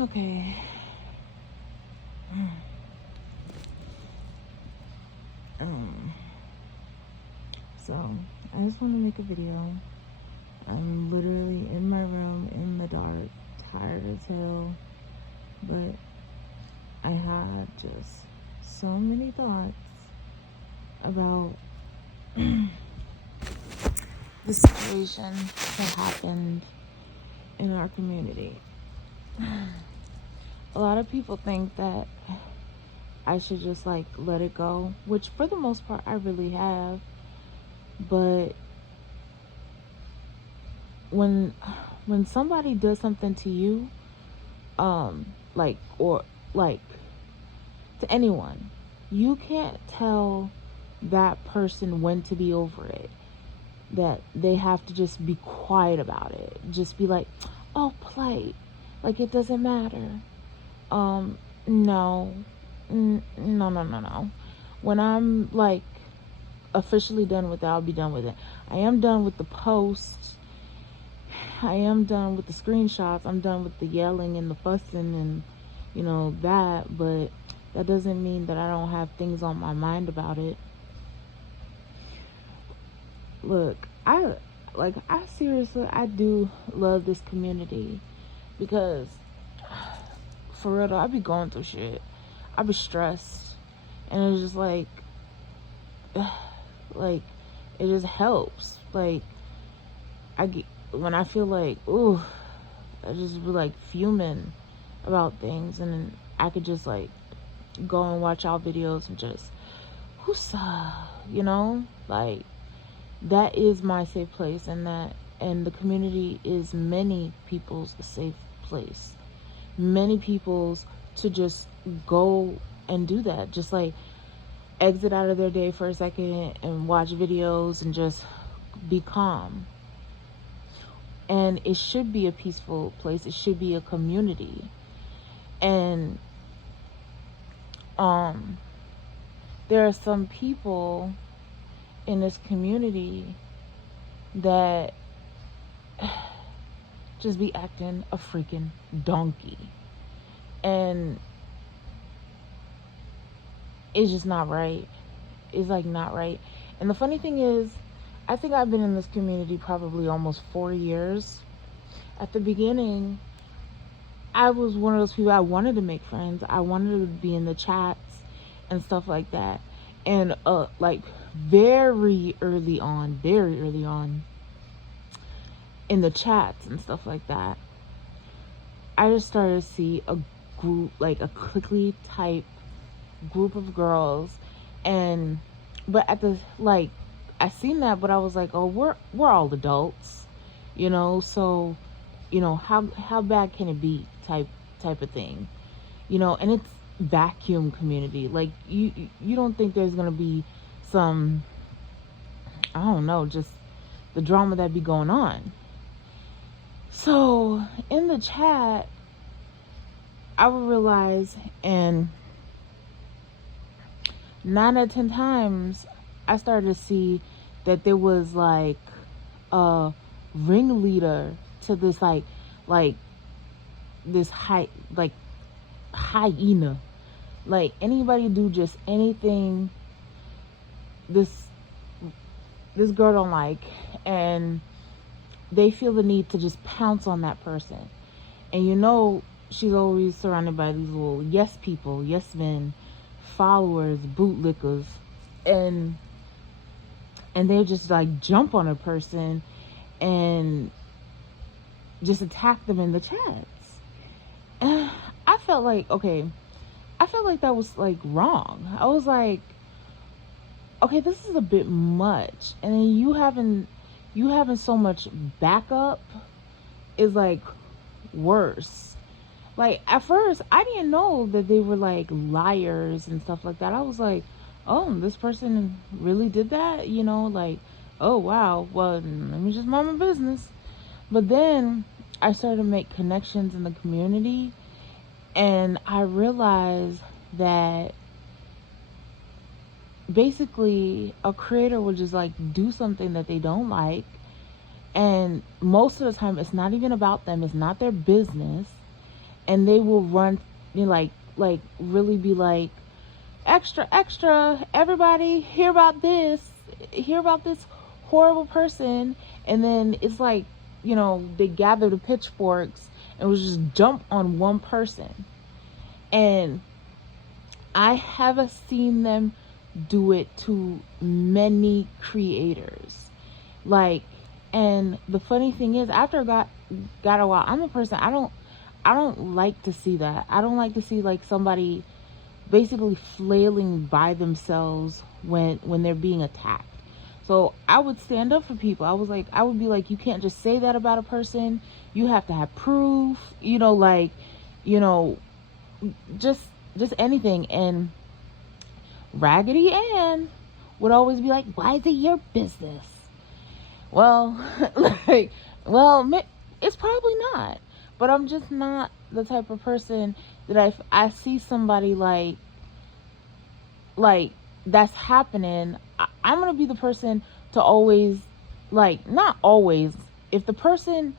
Okay. So I just want to make a video. I'm literally in my room in the dark, tired as hell, but I had just so many thoughts about the situation that happened in our community. A lot of people think that I should just like let it go, which for the most part I really have. But when somebody does something to you, like to anyone, you can't tell that person when to be over it. That they have to just be quiet about it. Just be like, oh, play. Like it doesn't matter. No. No. When I'm like officially done with it, I'll be done with it. I am done with the posts. I am done with the screenshots. I'm done with the yelling and the fussing and that, but that doesn't mean that I don't have things on my mind about it. Look, I seriously, I do love this community because for real though, I be going through shit. I be stressed, and it's just like it just helps. Like when I feel like I just be like fuming about things, and then I could just like go and watch our videos and just like that is my safe place, and the community is many people's safe place. Many people's to just go and do that, just like exit out of their day for a second and watch videos and just be calm. And it should be a peaceful place. It should be a community. And there are some people in this community that just be acting a freaking donkey, and it's just not right. It's like not right. And the funny thing is, I think I've been in this community probably almost 4 years. At the beginning, I was one of those people, I wanted to make friends. I wanted to be in the chats and stuff like that. And like very early on in the chats and stuff like that, I just started to see a group, like a cliquey type group of girls, but at the I seen that, but I was like, oh, we're all adults, so how bad can it be, type of thing, and it's vacuum community. Like you don't think there's gonna be some, I don't know, just the drama that be going on. So in the chat, I would realize, and 9 out of 10 times I started to see that there was like a ringleader to this like this hyena. Like anybody do just anything this girl don't like, and they feel the need to just pounce on that person. And she's always surrounded by these little yes people, yes men, followers, bootlickers, and they just like jump on a person and just attack them in the chats. And I felt like that was like wrong. I was like, okay, this is a bit much. And then you having so much backup is like worse. Like at first I didn't know that they were like liars and stuff like that. I was like, oh, this person really did that, like, oh wow, well, let me just mind my business. But then I started to make connections in the community, and I realized that basically a creator will just like do something that they don't like, and most of the time it's not even about them, it's not their business, and they will run, you know, like really be like, extra, extra, everybody, hear about this horrible person. And then it's like, you know, they gather the pitchforks and was just jump on one person. And I have seen them do it to many creators. Like, and the funny thing is, after I got a while, I'm a person, I don't like to see that. I don't like to see like somebody basically flailing by themselves when they're being attacked. So I would stand up for people. I would be like, you can't just say that about a person. You have to have proof, you know, like, you know, just anything. And Raggedy Ann would always be like, why is it your business? Well, like, well, it's probably not. But I'm just not the type of person that if I see somebody like that's happening, I'm going to be the person to always, like, not always, if the person,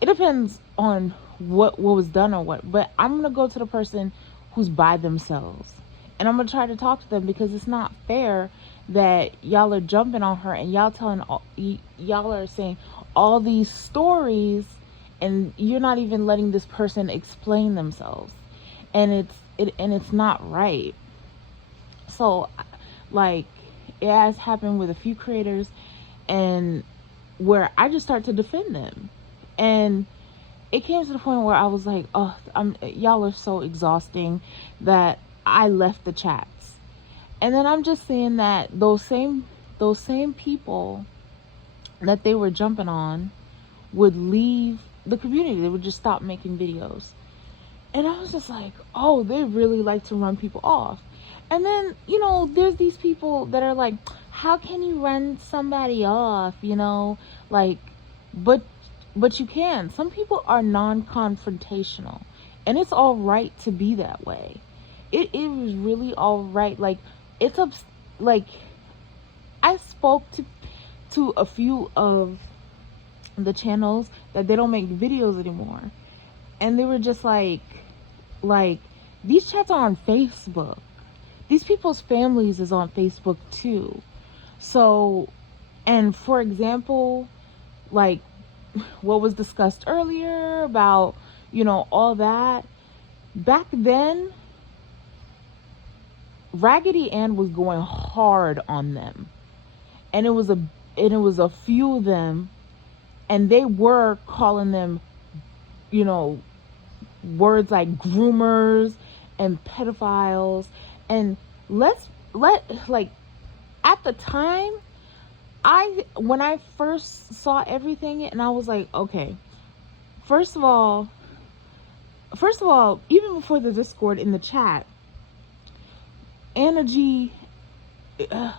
it depends on what was done or what, but I'm going to go to the person who's by themselves. And I'm going to try to talk to them, because it's not fair that y'all are jumping on her and y'all are saying all these stories, and you're not even letting this person explain themselves. And it's not right. So, like, it has happened with a few creators, and where I just start to defend them. And it came to the point where I was like, oh, y'all are so exhausting, that I left the chats. And then I'm just saying that those same people that they were jumping on would leave the community. They would just stop making videos. And I was just like, oh, they really like to run people off. And then, you know, there's these people that are like, how can you run somebody off, you know? Like, but you can. Some people are non-confrontational, and it's all right to be that way. It was really all right. Like, like, I spoke to a few of the channels that they don't make videos anymore, and they were just like these chats are on Facebook. These people's families is on Facebook too. So, and for example, like what was discussed earlier about, you know, all that, back then Raggedy Ann was going hard on them, and it was a few of them, and they were calling them, you know, words like groomers and pedophiles. And like, at the time, when I first saw everything, and I was like, okay, first of all, even before the Discord, in the chat, Anna G and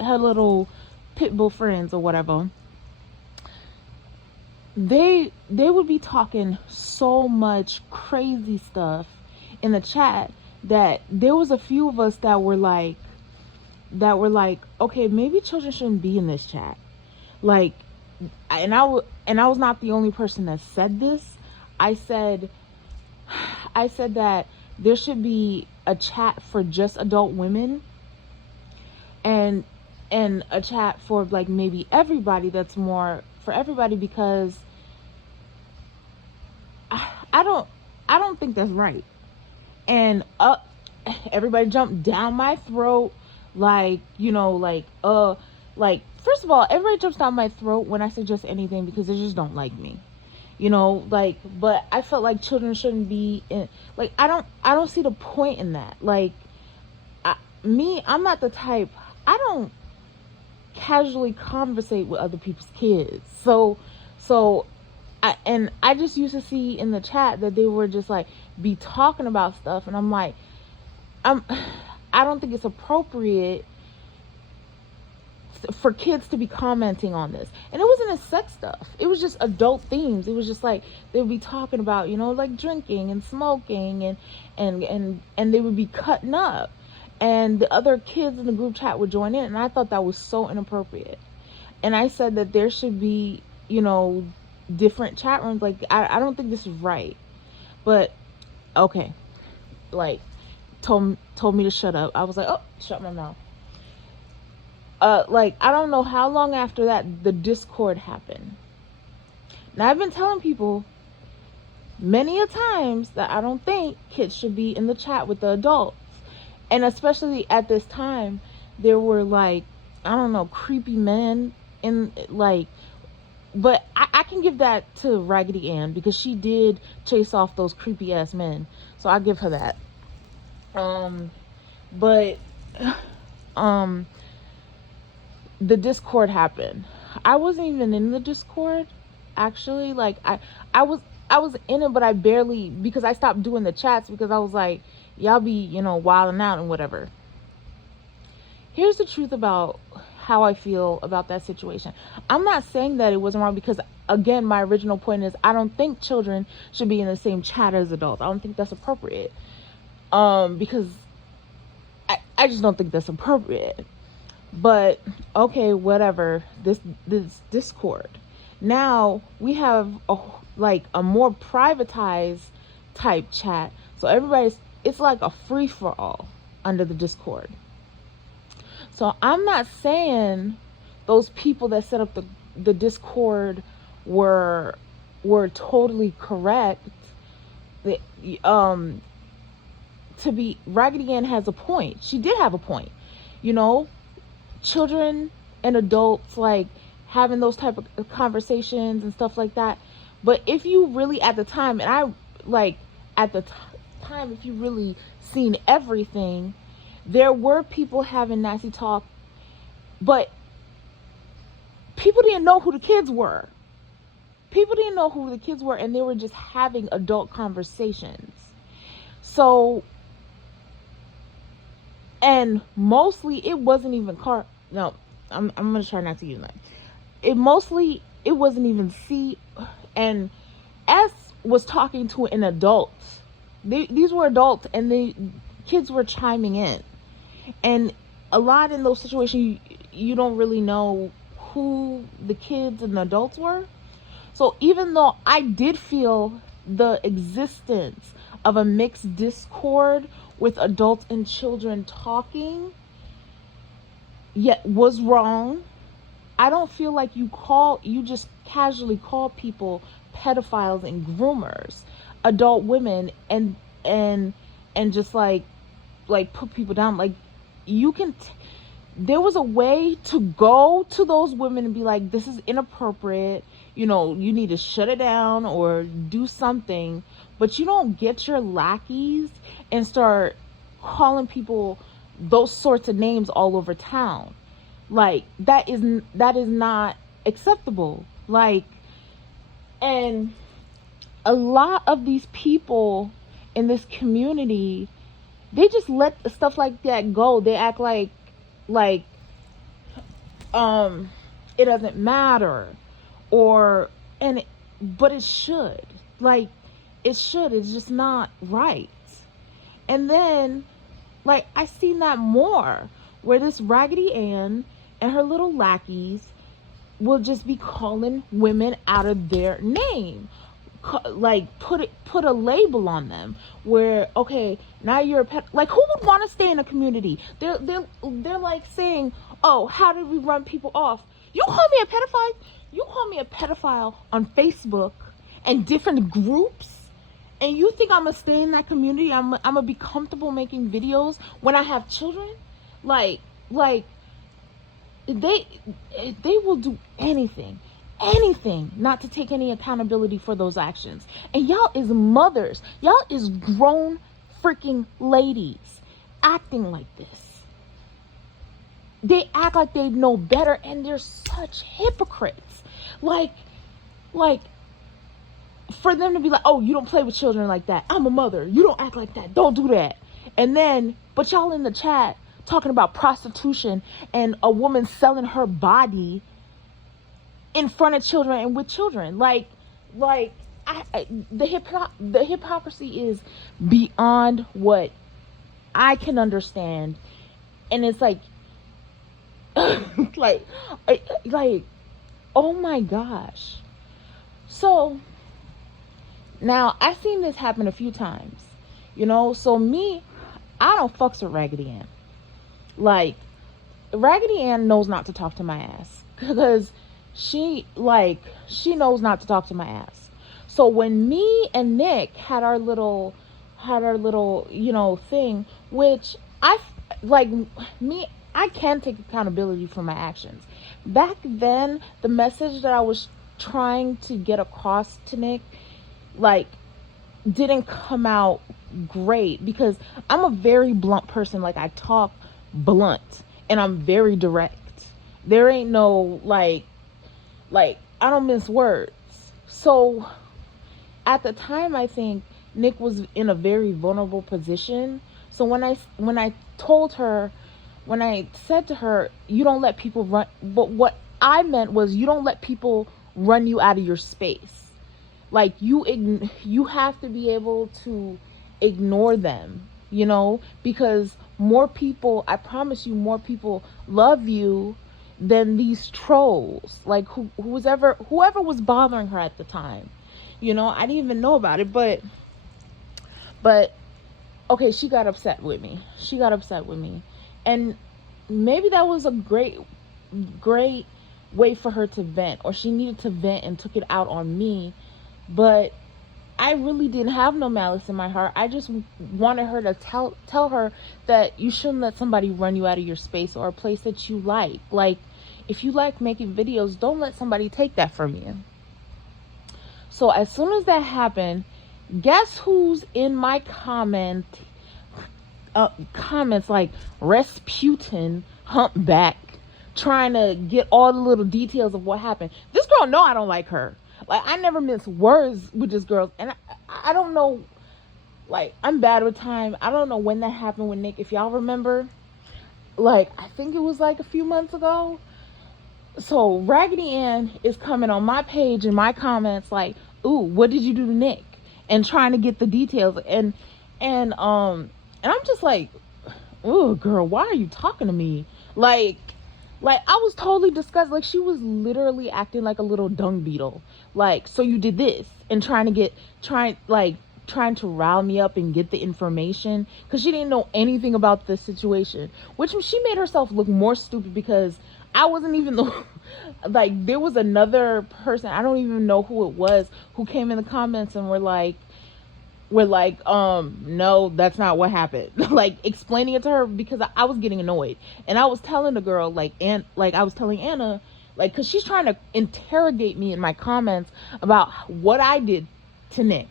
her little pitbull friends or whatever, they would be talking so much crazy stuff in the chat that there was a few of us that were like, okay, maybe children shouldn't be in this chat. Like, and I was not the only person that said this. I said that there should be a chat for just adult women, and a chat for like maybe everybody, that's more for everybody, because I don't think that's right. And everybody jumped down my throat, like, you know, like first of all, everybody jumps down my throat when I suggest anything, because they just don't like me, you know, like, but I felt like children shouldn't be in, like, I don't see the point in that. Like, I'm not the type, I don't casually conversate with other people's kids. So I just used to see in the chat that they were just like be talking about stuff, and I'm like, I don't think it's appropriate for kids to be commenting on this. And it wasn't a sex stuff, it was just adult themes. It was just like they would be talking about, you know, like drinking and smoking, and they would be cutting up, and the other kids in the group chat would join in, and I thought that was so inappropriate. And I said that there should be, you know, different chat rooms. Like, I don't think this is right. But okay, like told me to shut up. I was like, oh, shut my mouth. Like, I don't know how long after that the Discord happened. Now, I've been telling people many a times that I don't think kids should be in the chat with the adults. And especially at this time, there were like, I don't know, creepy men in like, but I can give that to Raggedy Ann because she did chase off those creepy ass men. So I give her that. But the Discord happened. I wasn't even in the Discord, actually. Like, I was in it, but I barely, because I stopped doing the chats because I was like, y'all be, wilding out and whatever. Here's the truth about how I feel about that situation. I'm not saying that it wasn't wrong because, again, my original point is I don't think children should be in the same chat as adults. I don't think that's appropriate. Because I just don't think that's appropriate. But okay, whatever. This Discord. Now we have a more privatized type chat. So it's like a free for all under the Discord. So I'm not saying those people that set up the Discord were totally correct. Raggedy Ann has a point. She did have a point. Children and adults like having those type of conversations and stuff like that. But if you really at the time, and I like at the time, if you really seen everything, there were people having nasty talk, but people didn't know who the kids were. And they were just having adult conversations. So, and mostly it wasn't even no, I'm gonna try not to use that. It wasn't even C, and S was talking to an adult. These were adults, and the kids were chiming in. And a lot in those situations, you don't really know who the kids and the adults were. So even though I did feel the existence of a mixed Discord with adults and children talking, yet was wrong, I don't feel like you just casually call people pedophiles and groomers, adult women, and just like put people down. Like, you can there was a way to go to those women and be like, this is inappropriate, you need to shut it down or do something. But you don't get your lackeys and start calling people those sorts of names all over town. Like, that is not acceptable. Like, and a lot of these people in this community, they just let stuff like that go. They act like it doesn't matter, but it should. Like, it should. It's just not right. And then, like, I seen that more, where this Raggedy Ann and her little lackeys will just be calling women out of their name. Like, put a label on them where, okay, now you're a pet. Like, who would want to stay in a community? They're like saying, oh, how did we run people off? You call me a pedophile? You call me a pedophile on Facebook and different groups, and you think I'm gonna stay in that community? I'm gonna be comfortable making videos when I have children? Like they will do anything not to take any accountability for those actions. And y'all is mothers. Y'all is grown freaking ladies acting like this. They act like they know better, and they're such hypocrites. Like for them to be like, oh, you don't play with children like that. I'm a mother. You don't act like that. Don't do that. And then, but y'all in the chat talking about prostitution and a woman selling her body in front of children and with children. The hypocrisy is beyond what I can understand. And it's like, oh my gosh. So Now, I've seen this happen a few times, you know. So me, I don't fucks with Raggedy Ann. Like, Raggedy Ann knows not to talk to my ass because she knows not to talk to my ass. So when me and Nick had our little, you know, thing, which like me, I can take accountability for my actions. Back then, the message that I was trying to get across to Nick, like, didn't come out great because I'm a very blunt person. Like, I talk blunt and I'm very direct. There ain't no like I don't mince words. So at the time, I think Nick was in a very vulnerable position. So when I said to her, you don't let people run, but what I meant was you don't let people run you out of your space. Like, you have to be able to ignore them, you know, because more people, I promise you, more people love you than these trolls. Like, whoever was bothering her at the time, you know. I didn't even know about it, but okay, she got upset with me. And maybe that was a great way for her to vent, or she needed to vent and took it out on me. But I really didn't have no malice in my heart. I just wanted her to tell her that you shouldn't let somebody run you out of your space or a place that you like. Like, if you like making videos, don't let somebody take that from you. So as soon as that happened, guess who's in my comments like Rasputin, humpback, trying to get all the little details of what happened. This girl know I don't like her. Like, I never mince words with this girl, and I don't know, like, I'm bad with time. I don't know when that happened with Nick. If y'all remember, like, I think it was like a few months ago. So Raggedy Ann is coming on my page in my comments like, ooh, what did you do to Nick? And trying to get the details. And I'm just like, ooh, girl, why are you talking to me? Like I was totally disgusted. Like, she was literally acting like a little dung beetle. Like, so you did this, and trying to rile me up and get the information, because she didn't know anything about the situation, which she made herself look more stupid because I wasn't even the like, there was another person, I don't even know who it was, who came in the comments and were like, no, that's not what happened. Like, explaining it to her, because I was getting annoyed, and I was telling the girl, I was telling Anna, like, because she's trying to interrogate me in my comments about what I did to Nick,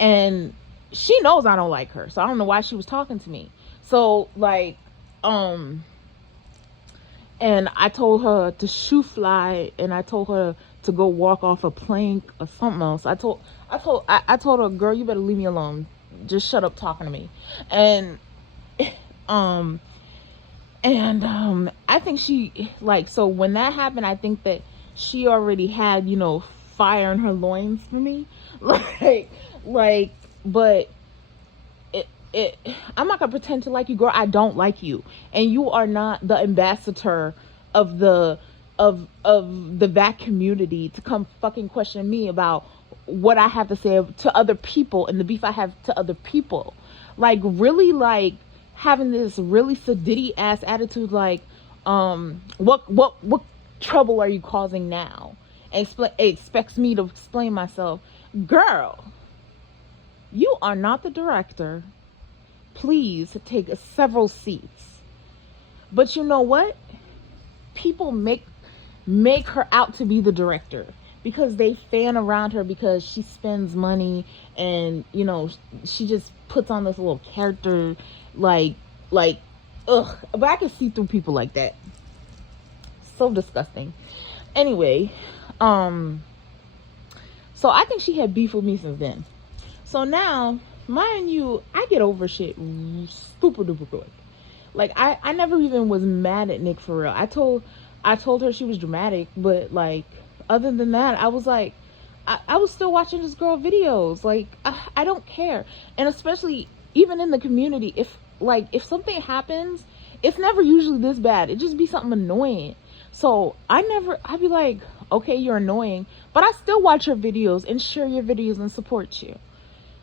and she knows I don't like her, so I don't know why she was talking to me. So, like, and I told her to shoe fly, and I told her to go walk off a plank or something else. I told her, girl, you better leave me alone. Just shut up talking to me. And I think she, like, so when that happened, I think that she already had, you know, fire in her loins for me. But I'm not gonna pretend to like you, girl. I don't like you, and you are not the ambassador of the VAC community to come fucking question me about what I have to say to other people and the beef I have to other people. Like, really, like, having this really sadiddy ass attitude, like, what trouble are you causing now? And expects me to explain myself. Girl, you are not the director. Please take several seats. But you know what? People make her out to be the director because they fan around her because she spends money, and, you know, she just puts on this little character, like ugh. But I can see through people like that. So disgusting. Anyway, so I think she had beef with me since then. So now, mind you, I get over shit super duper quick. Like, I never even was mad at Nick for real. I told her she was dramatic, but, like, other than that, I was like, I was still watching this girl videos. Like, I don't care. And especially even in the community, if something happens, it's never usually this bad. It just be something annoying. So I'd be like, okay, you're annoying, but I still watch your videos and share your videos and support you.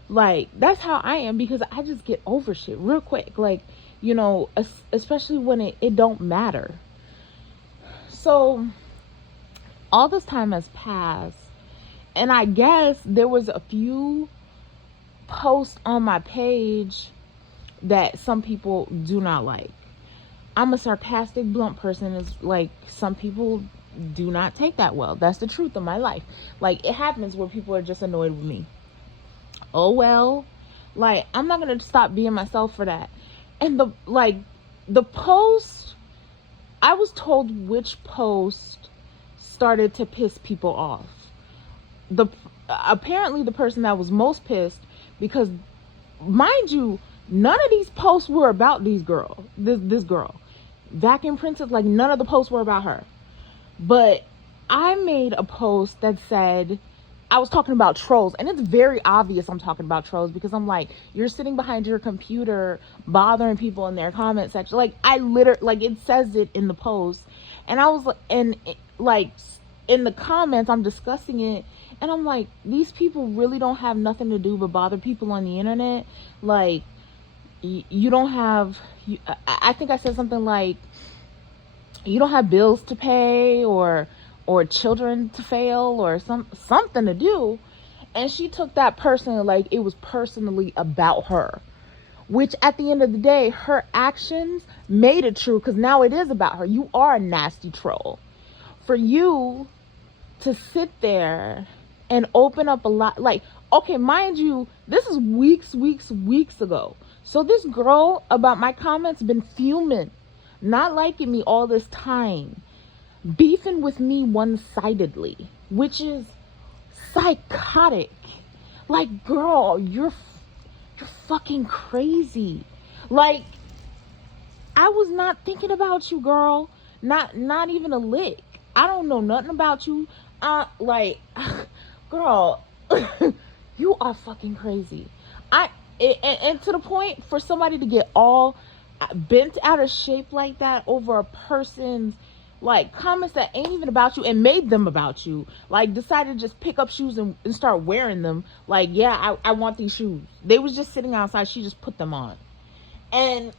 Like, that's how I am, because I just get over shit real quick. Like, especially when it don't matter. So all this time has passed, and I guess there was a few posts on my page that some people do not like. I'm a sarcastic, blunt person. Is like, some people do not take that well. That's the truth of my life. Like, it happens where people are just annoyed with me. Oh well. Like, I'm not gonna stop being myself for that. And the post, I was told which post started to piss people off. Apparently the person that was most pissed, because, mind you, none of these posts were about this girl. Vacuum Princess, like, none of the posts were about her. But I made a post that said, I was talking about trolls, and it's very obvious I'm talking about trolls, because I'm like, you're sitting behind your computer bothering people in their comment section. Like, it says it in the post. And I was like, in the comments, I'm discussing it, and I'm like, these people really don't have nothing to do but bother people on the internet. Like, you don't have, I think I said something like, you don't have bills to pay, or children to fail, or something to do. And she took that personally, like it was personally about her, which at the end of the day, her actions made it true, because now it is about her. You are a nasty troll. For you to sit there and open up a lot, like, okay, mind you, this is weeks ago. So this girl about my comments been fuming, not liking me all this time, beefing with me one-sidedly, which is psychotic. Like, girl, you're fucking crazy. Like, I was not thinking about you, girl. Not even a lick. I don't know nothing about you. Girl, you are fucking crazy. And to the point for somebody to get all bent out of shape like that over a person's, like, comments that ain't even about you, and made them about you. Like, decided to just pick up shoes and start wearing them. Like, yeah, I want these shoes. They was just sitting outside. She just put them on. And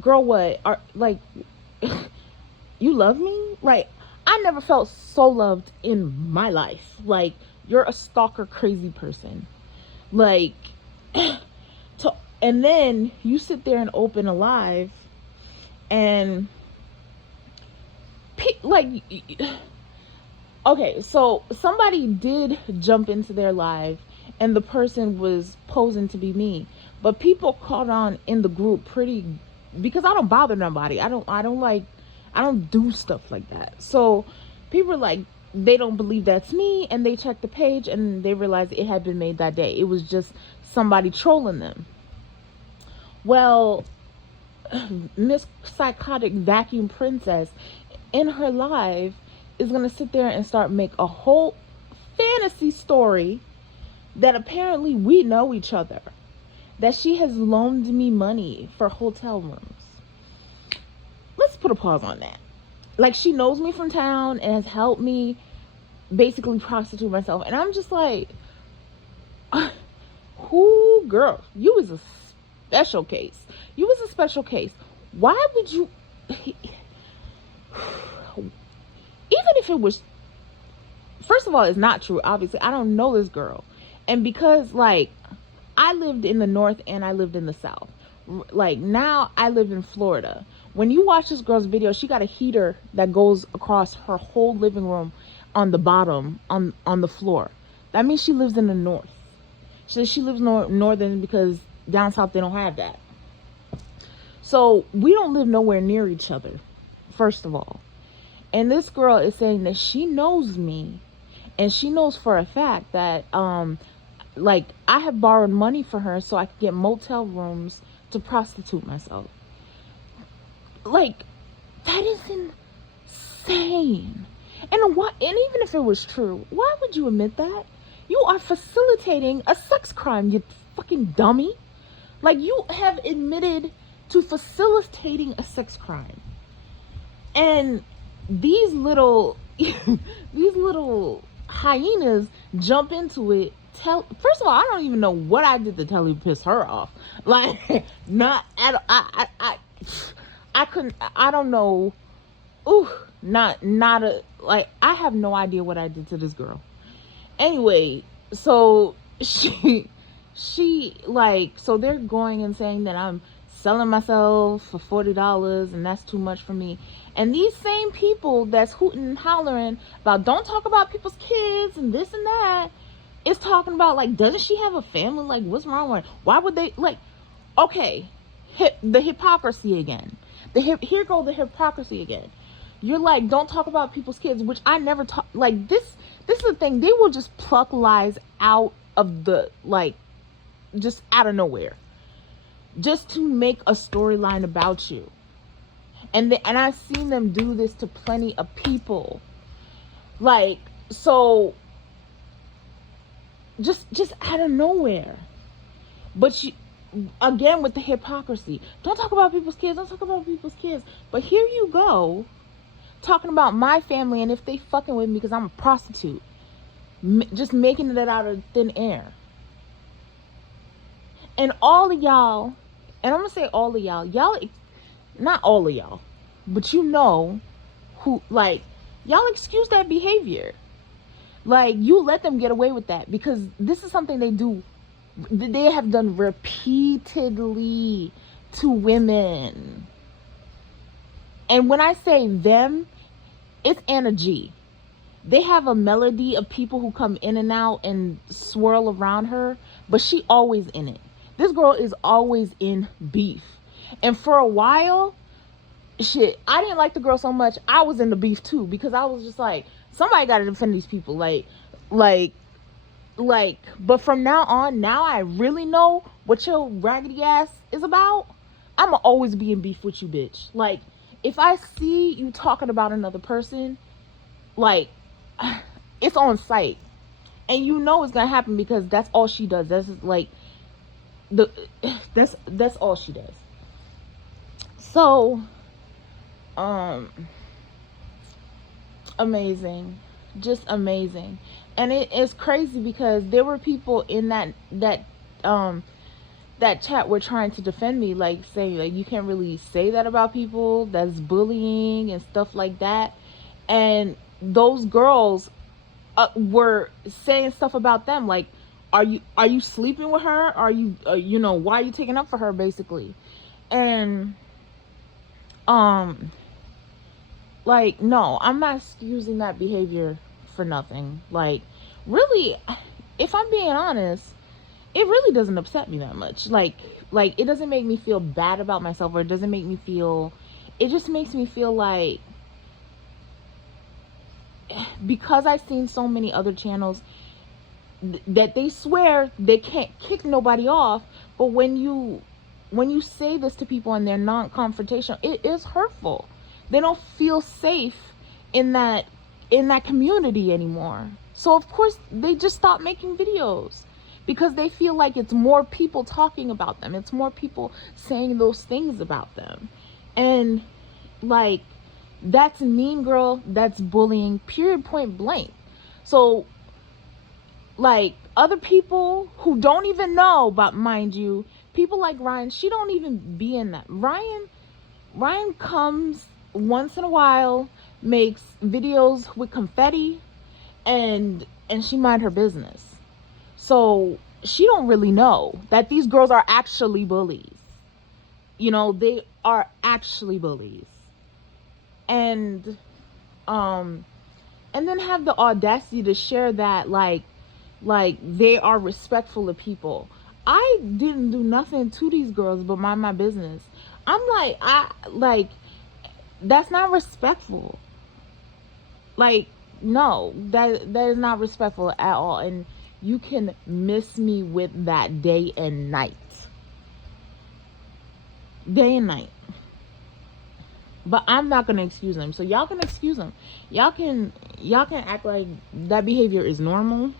girl, what are, like, you love me? Like, I never felt so loved in my life. Like, you're a stalker, crazy person. Like, and then you sit there and open a live, and okay, so somebody did jump into their live, and the person was posing to be me, but people caught on in the group because I don't bother nobody. I don't do stuff like that. So people are like, they don't believe that's me, and they checked the page and they realized it had been made that day. It was just somebody trolling them. Well, Miss Psychotic Vacuum Princess in her live is gonna sit there and start make a whole fantasy story that apparently we know each other, that she has loaned me money for hotel rooms. Let's put a pause on that. Like, she knows me from town and has helped me basically prostitute myself, and I'm just like, who, girl, you was a special case. You was a special case. Why would you, even if it was, first of all, it's not true. Obviously, I don't know this girl. And because, like, I lived in the north and I lived in the south. Like, now I live in Florida. When you watch this girl's video, she got a heater that goes across her whole living room on the bottom, on the floor. That means she lives in the north. She lives northern, because down south they don't have that. So we don't live nowhere near each other, first of all. And this girl is saying that she knows me, and she knows for a fact that like, I have borrowed money for her so I could get motel rooms to prostitute myself. Like, that is insane. And even if it was true, why would you admit that? You are facilitating a sex crime, you fucking dummy. Like, you have admitted to facilitating a sex crime. And these little these little hyenas jump into it. First of all, I don't even know what I did to tell you piss her off. Like, not at I couldn't, I don't know. Ooh, not a, like, I have no idea what I did to this girl. Anyway, so she like, so they're going and saying that I'm selling myself for $40 and that's too much for me. And these same people that's hooting and hollering about don't talk about people's kids and this and that is talking about, like, doesn't she have a family? Like, what's wrong with her? Why would they, like, okay, the hypocrisy again. Here go the hypocrisy again. You're like, don't talk about people's kids, which I never talk. Like, this is the thing. They will just pluck lies out of the, like, just out of nowhere, just to make a storyline about you. And I've seen them do this to plenty of people. Like, so just out of nowhere. But you, again, with the hypocrisy, don't talk about people's kids, don't talk about people's kids. But here you go, talking about my family and if they fucking with me because I'm a prostitute, just making it out of thin air. And all of y'all, and I'm gonna say all of y'all, not all of y'all, but you know who, like, y'all excuse that behavior. Like, you let them get away with that because this is something they have done repeatedly to women. And when I say them, it's Anna G. They have a melody of people who come in and out and swirl around her, but she always in it. This girl is always in beef. And for a while, shit, I didn't like the girl so much, I was in the beef too, because I was just like, somebody gotta defend these people. Like, but from now on, now I really know what your raggedy ass is about. I'ma always be in beef with you, bitch. Like, if I see you talking about another person, like, it's on sight. And you know it's gonna happen because that's all she does. That's like, that's all she does. So, amazing. Just amazing. And it is crazy because there were people in that chat were trying to defend me, like saying, like, you can't really say that about people, that's bullying and stuff like that. And those girls were saying stuff about them, like, are you sleeping with her? Are you you know, why are you taking up for her, basically? And like, no, I'm not excusing that behavior for nothing. Like, really, if I'm being honest, it really doesn't upset me that much. Like it doesn't make me feel bad about myself, or it doesn't make me feel, it just makes me feel like, because I've seen so many other channels that they swear they can't kick nobody off, but when you say this to people and they're non-confrontational, it is hurtful. They don't feel safe in that community anymore. So of course they just stop making videos because they feel like it's more people talking about them. It's more people saying those things about them. And like, that's mean girl, that's bullying, period, point blank. So like, other people who don't even know, but mind you, people like Ryan, she don't even be in that. Ryan comes once in a while, makes videos with confetti, and she mind her business. So she don't really know that these girls are actually bullies. You know, they are actually bullies. And then have the audacity to share that like they are respectful of people. I didn't do nothing to these girls but mind my business. I'm like, that's not respectful. Like, no, that is not respectful at all. And you can miss me with that day and night. Day and night. But I'm not gonna excuse them. So y'all can excuse them. Y'all can act like that behavior is normal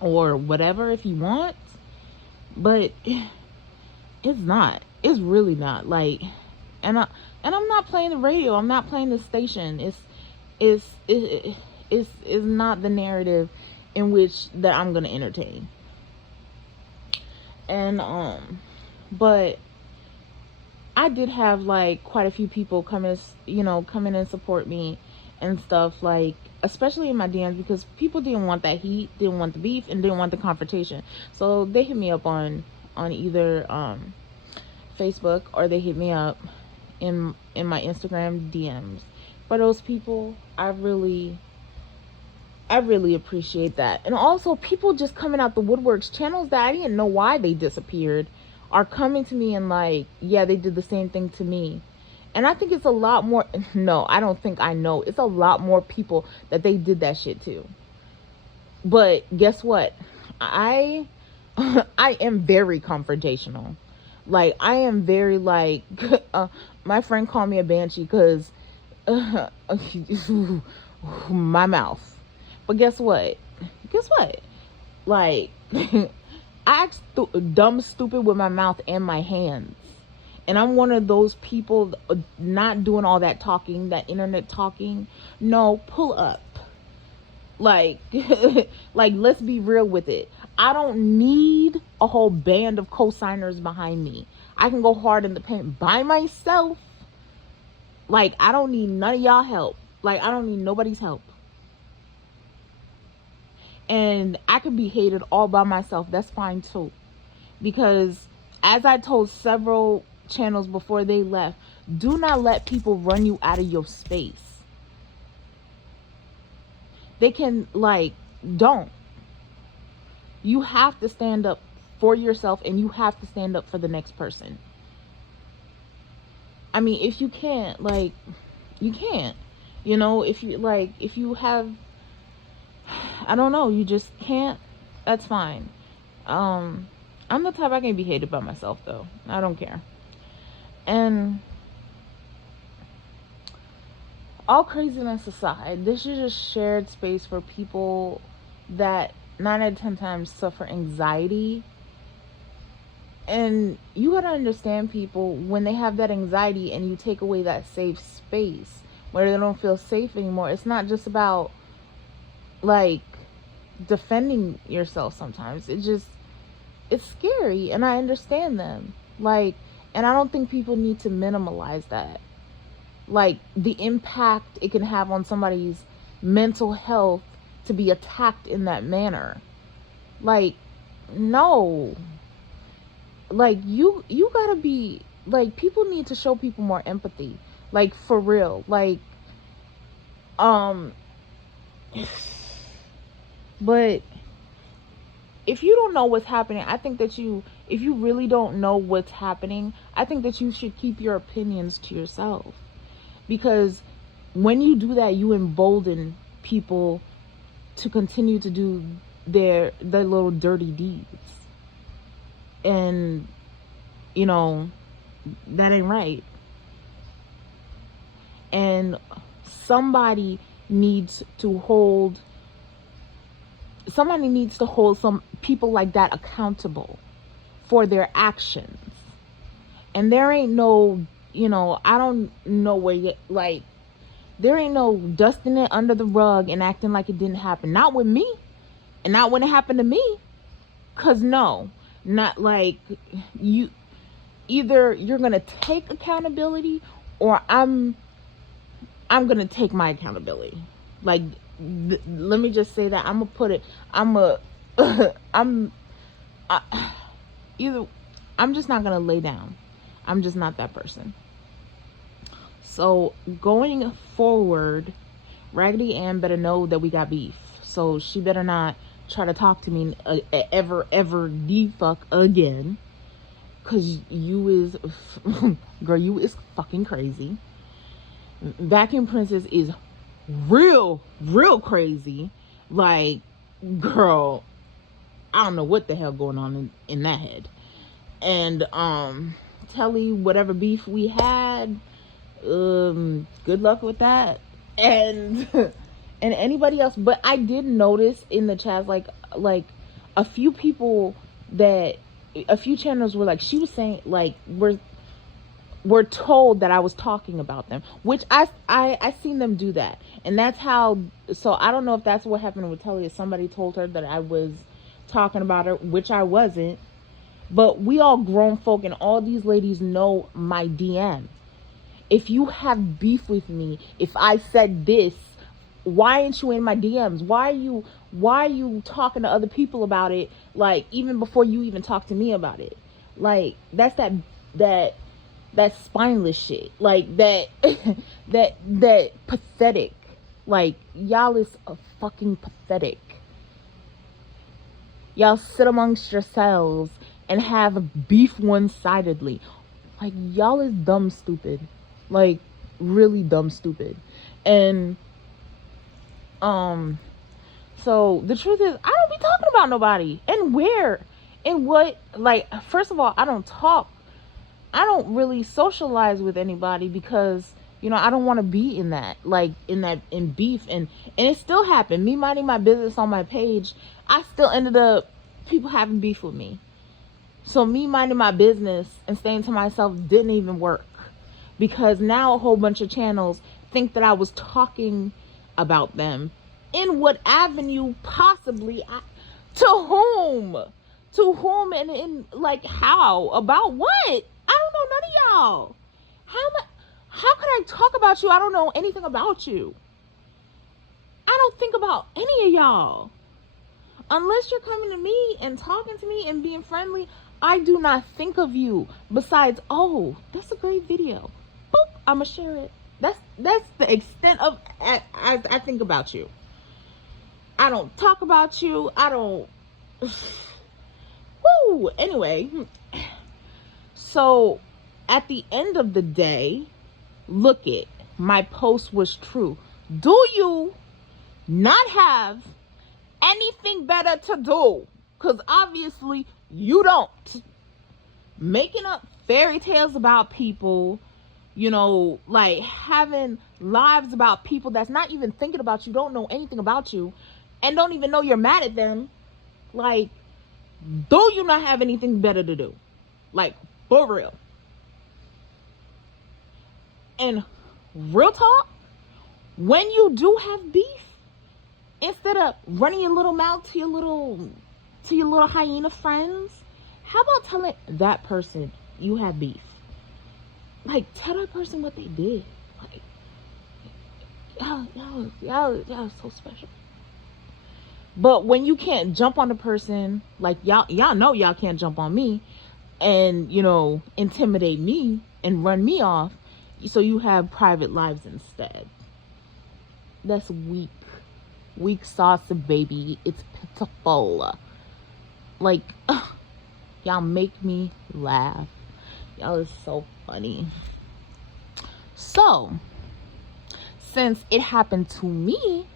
or whatever if you want. But it's not. It's really not. Like, and I'm not playing the radio. I'm not playing the station. It's not the narrative in which that I'm gonna entertain. And but I did have like quite a few people come in and support me and stuff, like especially in my DMs, because people didn't want that heat, didn't want the beef, and didn't want the confrontation. So they hit me up on either Facebook, or they hit me up in my Instagram DMs. For those people, I really appreciate that. And also, people just coming out the woodworks, channels that I didn't know why they disappeared, are coming to me and like, yeah, they did the same thing to me. And I think it's a lot more, no, I don't think I know. It's a lot more people that they did that shit to. But guess what? I am very confrontational. Like, I am very like, my friend called me a banshee because my mouth. But guess what? Like, I act dumb, stupid with my mouth and my hands. And I'm one of those people not doing all that talking, that internet talking. No, pull up. Like, like, let's be real with it. I don't need a whole band of co-signers behind me. I can go hard in the paint by myself. Like, I don't need none of y'all help. Like, I don't need nobody's help. And I could be hated all by myself. That's fine too. Because as I told several channels before they left, do not let people run you out of your space. They can, like, don't. You have to stand up for yourself, and you have to stand up for the next person. I mean, if you can't, like, you can't. You know, if you have, I don't know, you just can't, that's fine. I'm the type, I can be hated by myself though. I don't care. And all craziness aside, this is a shared space for people that 9 out of 10 times suffer anxiety. And you gotta understand people, when they have that anxiety and you take away that safe space where they don't feel safe anymore, it's not just about like defending yourself. Sometimes it's scary, and I understand them. Like, and I don't think people need to minimalize that, like the impact it can have on somebody's mental health to be attacked in that manner. Like, no, like you gotta be, like, people need to show people more empathy, like, for real. Like, but if you don't know what's happening, I think that if you really don't know what's happening, I think that you should keep your opinions to yourself. Because when you do that, you embolden people to continue to do their little dirty deeds. And, you know, that ain't right. And somebody needs to hold some people like that accountable for their actions. And there ain't no, you know, I don't know where you, like, there ain't no dusting it under the rug and acting like it didn't happen. Not with me, and not when it happened to me. Cause no, not like you. Either you're gonna take accountability, or I'm gonna take my accountability. Like, let me just say that I'm gonna put it. Either I'm just not gonna lay down. I'm just not that person. So going forward, Raggedy Ann better know that we got beef. So she better not try to talk to me ever the fuck again. Cause you is, girl, you is fucking crazy. Vacuum Princess is real crazy. Like, girl, I don't know what the hell going on in that head. And Telly, whatever beef we had, good luck with that. And and anybody else. But I did notice in the chat, like a few people, that a few channels were like, she was saying, like, were were told that I was talking about them, which I seen them do that. And that's how, so I don't know if that's what happened with Talia. Somebody told her that I was talking about her, which I wasn't. But we all grown folk, and all these ladies know my DM. If you have beef with me, if I said this, why aren't you in my DMs? Why are you talking to other people about it, like, even before you even talk to me about it? Like, that's that spineless shit. Like, that that pathetic. Like, y'all is fucking pathetic. Y'all sit amongst yourselves and have beef one-sidedly. Like, y'all is dumb stupid. Like, really dumb stupid. And so the truth is, I don't be talking about nobody. And where and what. Like, first of all, I don't really socialize with anybody, because I don't want to be in that, like, in beef. And it still happened. Me minding my business on my page, I still ended up people having beef with me. So me minding my business and staying to myself didn't even work, because now a whole bunch of channels think that I was talking about them. In what avenue possibly? To whom and in, like, how? About what? I don't know none of y'all. How can I talk about you? I don't know anything about you. I don't think about any of y'all. Unless you're coming to me and talking to me and being friendly, I do not think of you. Besides, oh, that's a great video. Boop, I'ma share it. That's the extent of I think about you. I don't talk about you. I don't. Woo. Anyway, so at the end of the day, look it. My post was true. Do you not have anything better to do? Because obviously you don't. Making up fairy tales about people, like having lives about people that's not even thinking about you, don't know anything about you, and don't even know you're mad at them. Like, do you not have anything better to do? Like, for real. And real talk, when you do have beef, instead of running your little mouth to your little hyena friends, how about telling that person you have beef? Like, tell that person what they did. Like, y'all so special. But when you can't jump on the person, like, y'all know y'all can't jump on me and, intimidate me and run me off, so you have private lives instead. That's weak. Weak sauce, baby. It's pitiful. Like, y'all make me laugh. Y'all is so funny. So, since it happened to me,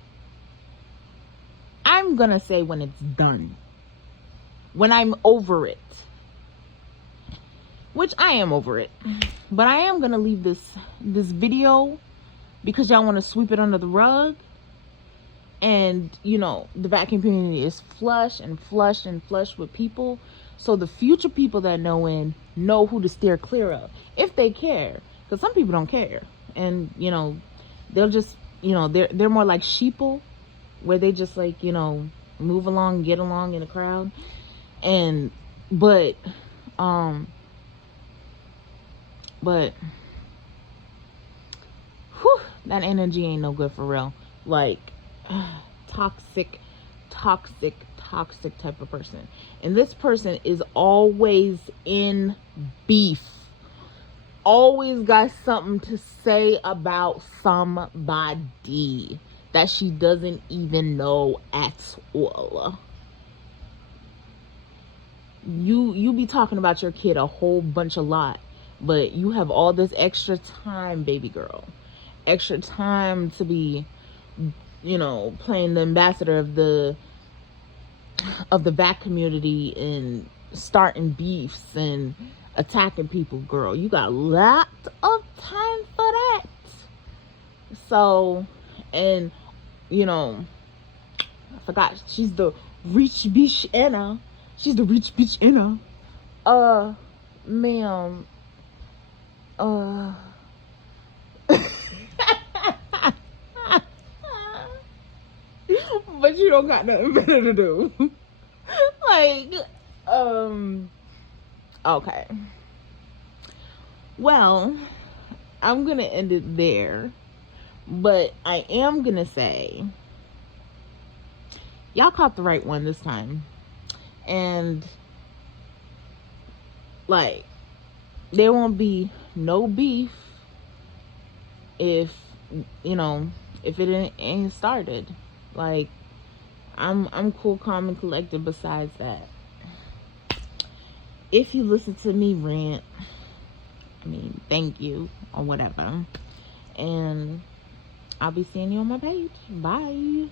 I'm gonna say when it's done. When I'm over it. Which I am over it. But I am gonna leave this video because y'all want to sweep it under the rug. And, the vacuum community is flush with people. So the future people that know who to steer clear of, if they care. Because some people don't care. And, they'll just, they're more like sheeple, where they just, like, move along, get along in a crowd. But whew, that energy ain't no good for real. Like, toxic type of person. And this person is always in beef. Always got something to say about somebody that she doesn't even know at all. You be talking about your kid a whole bunch a lot, but you have all this extra time, baby girl. Extra time to be, playing the ambassador of the vac community and starting beefs and attacking people, girl. You got lots of time for that. So, and I forgot, she's the rich bitch Anna. She's the rich bitch Anna. Ma'am. Uh, but you don't got nothing better to do. Like, okay. Well, I'm gonna end it there. But I am gonna say, y'all caught the right one this time. And, like, there won't be no beef if, you know, if it ain't started. Like, I'm cool, calm, and collected besides that. If you listen to me rant, I mean, thank you, or whatever. And I'll be seeing you on my page. Bye.